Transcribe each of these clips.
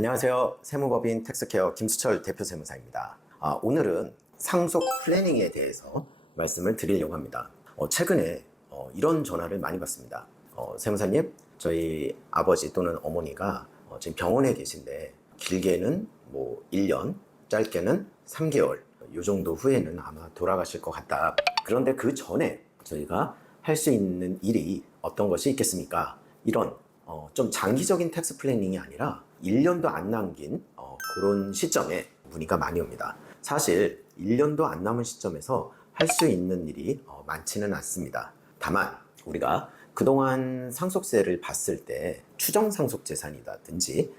안녕하세요. 세무법인 텍스케어 김수철 대표 세무사입니다. 오늘은 상속 플래닝에 대해서 말씀을 드리려고 합니다. 최근에 이런 전화를 많이 받습니다. 세무사님, 저희 아버지 또는 어머니가 지금 병원에 계신데 길게는 뭐 1년, 짧게는 3개월, 요 정도 후에는 아마 돌아가실 것 같다. 그런데 그 전에 저희가 할 수 있는 일이 어떤 것이 있겠습니까? 이런 좀 장기적인 텍스 플래닝이 아니라 1년도 안 남긴 그런 시점에 문의가 많이 옵니다. 사실 1년도 안 남은 시점에서 할 수 있는 일이 많지는 않습니다. 다만 우리가 그동안 상속세를 봤을 때 추정 상속 재산이라든지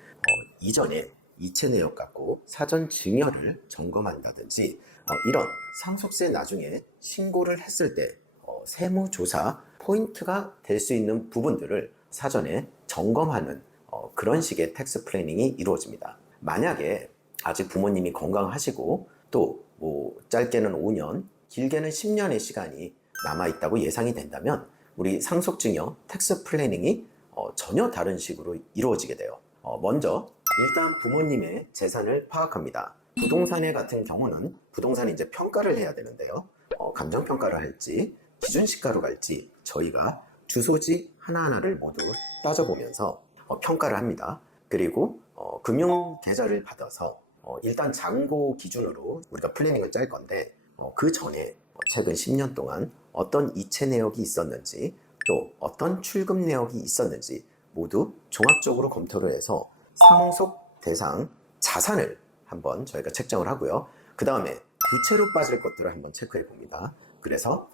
이전에 이체 내역 갖고 사전 증여를 점검한다든지 이런 상속세 나중에 신고를 했을 때 세무조사 포인트가 될 수 있는 부분들을 사전에 점검하는 그런 식의 텍스 플래닝이 이루어집니다. 만약에 아직 부모님이 건강하시고 또 뭐 짧게는 5년, 길게는 10년의 시간이 남아있다고 예상이 된다면 우리 상속증여 텍스 플래닝이 전혀 다른 식으로 이루어지게 돼요. 먼저 일단 부모님의 재산을 파악합니다. 부동산에 같은 경우는 부동산이 이제 평가를 해야 되는데요. 감정평가를 할지 기준시가로 갈지 저희가 주소지 하나하나를 모두 따져보면서 평가를 합니다. 그리고 금융계좌를 받아서 일단 잔고 기준으로 우리가 플래닝을 짤 건데 그 전에 최근 10년 동안 어떤 이체 내역이 있었는지 또 어떤 출금 내역이 있었는지 모두 종합적으로 검토를 해서 상속 대상 자산을 한번 저희가 책정을 하고요. 그 다음에 부채로 빠질 것들을 한번 체크해 봅니다. 그래서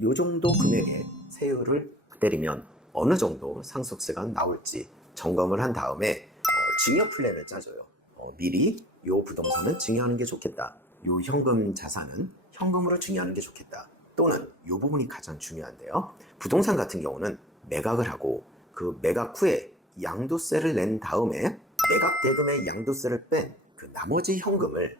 요 정도 금액의 세율을 때리면 어느 정도 상속세가 나올지 점검을 한 다음에 증여 플랜을 짜줘요. 미리 요 부동산은 증여하는 게 좋겠다. 요 현금 자산은 현금으로 증여하는 게 좋겠다. 또는 요 부분이 가장 중요한데요. 부동산 같은 경우는 매각을 하고 그 매각 후에 양도세를 낸 다음에 매각 대금의 양도세를 뺀 그 나머지 현금을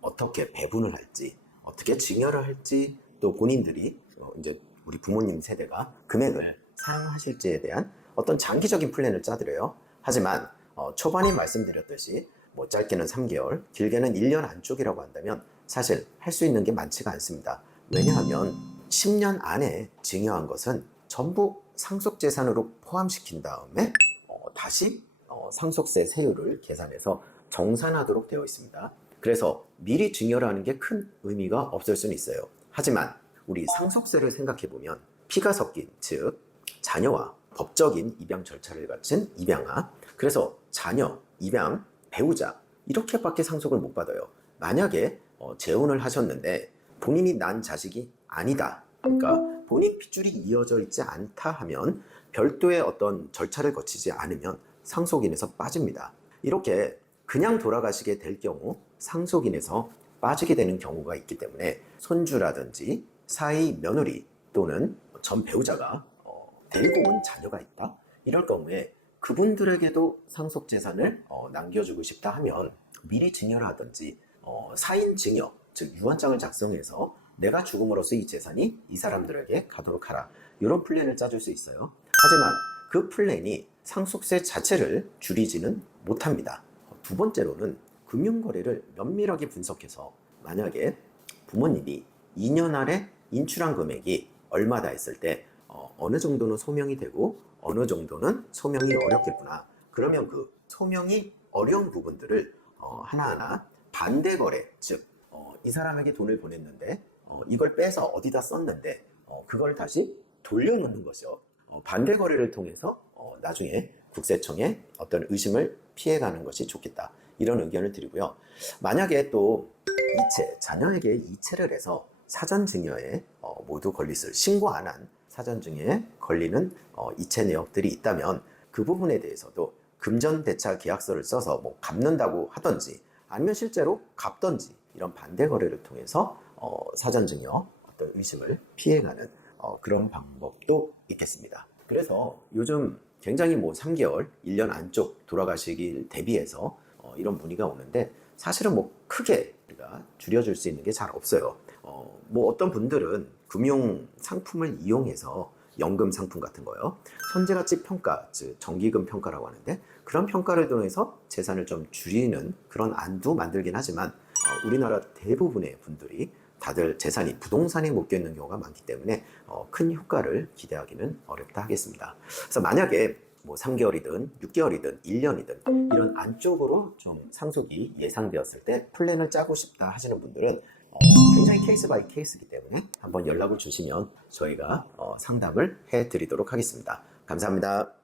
어떻게 배분을 할지, 어떻게 증여를 할지, 또 본인들이 이제 우리 부모님 세대가 금액을 사용하실지에 대한 어떤 장기적인 플랜을 짜드려요. 하지만 초반에 말씀드렸듯이 뭐 짧게는 3개월, 길게는 1년 안쪽이라고 한다면 사실 할 수 있는 게 많지가 않습니다. 왜냐하면 10년 안에 증여한 것은 전부 상속재산으로 포함시킨 다음에 다시 상속세 세율을 계산해서 정산하도록 되어 있습니다. 그래서 미리 증여를 하는 게 큰 의미가 없을 수는 있어요. 하지만 우리 상속세를 생각해보면 피가 섞인, 즉 자녀와 법적인 입양 절차를 갖춘 입양아, 그래서 자녀, 입양, 배우자 이렇게밖에 상속을 못 받아요. 만약에 재혼을 하셨는데 본인이 난 자식이 아니다, 그러니까 본인 핏줄이 이어져 있지 않다 하면 별도의 어떤 절차를 거치지 않으면 상속인에서 빠집니다. 이렇게 그냥 돌아가시게 될 경우 상속인에서 빠지게 되는 경우가 있기 때문에 손주라든지 사이 며느리 또는 전 배우자가 데리고 온 자녀가 있다, 이럴 경우에 그분들에게도 상속재산을 남겨주고 싶다 하면 미리 증여를 하든지 사인 증여, 즉 유언장을 작성해서 내가 죽음으로써 이 재산이 이 사람들에게 가도록 하라, 이런 플랜을 짜줄 수 있어요. 하지만 그 플랜이 상속세 자체를 줄이지는 못합니다. 두 번째로는 금융거래를 면밀하게 분석해서 만약에 부모님이 2년 안에 인출한 금액이 얼마다 했을 때 어느 정도는 소명이 되고 어느 정도는 소명이 어렵겠구나, 그러면 그 소명이 어려운 부분들을 하나하나 반대거래, 즉 이 사람에게 돈을 보냈는데 이걸 빼서 어디다 썼는데 그걸 다시 돌려놓는 것이요. 반대거래를 통해서 나중에 국세청에 어떤 의심을 피해가는 것이 좋겠다, 이런 의견을 드리고요. 만약에 또 자녀에게 이체를 해서 사전증여에 모두 걸리실, 신고 안 한 사전증여에 걸리는 이체 내역들이 있다면 그 부분에 대해서도 금전대차 계약서를 써서 뭐 갚는다고 하던지 아니면 실제로 갚던지 이런 반대거래를 통해서 사전증여 어떤 의심을 피해가는 그런 방법도 있겠습니다. 그래서 요즘 굉장히 뭐 3개월, 1년 안쪽 돌아가시길 대비해서 이런 문의가 오는데 사실은 뭐 크게 우리가 줄여줄 수 있는 게 잘 없어요. 뭐 어떤 분들은 금융 상품을 이용해서 연금 상품 같은 거요. 현재가치 평가, 즉 정기금 평가라고 하는데 그런 평가를 통해서 재산을 좀 줄이는 그런 안도 만들긴 하지만 우리나라 대부분의 분들이 다들 재산이 부동산에 묶여 있는 경우가 많기 때문에 큰 효과를 기대하기는 어렵다 하겠습니다. 그래서 만약에 뭐 3개월이든 6개월이든 1년이든 이런 안쪽으로 좀 상속이 예상되었을 때 플랜을 짜고 싶다 하시는 분들은 굉장히 케이스 바이 케이스이기 때문에 한번 연락을 주시면 저희가 상담을 해드리도록 하겠습니다. 감사합니다.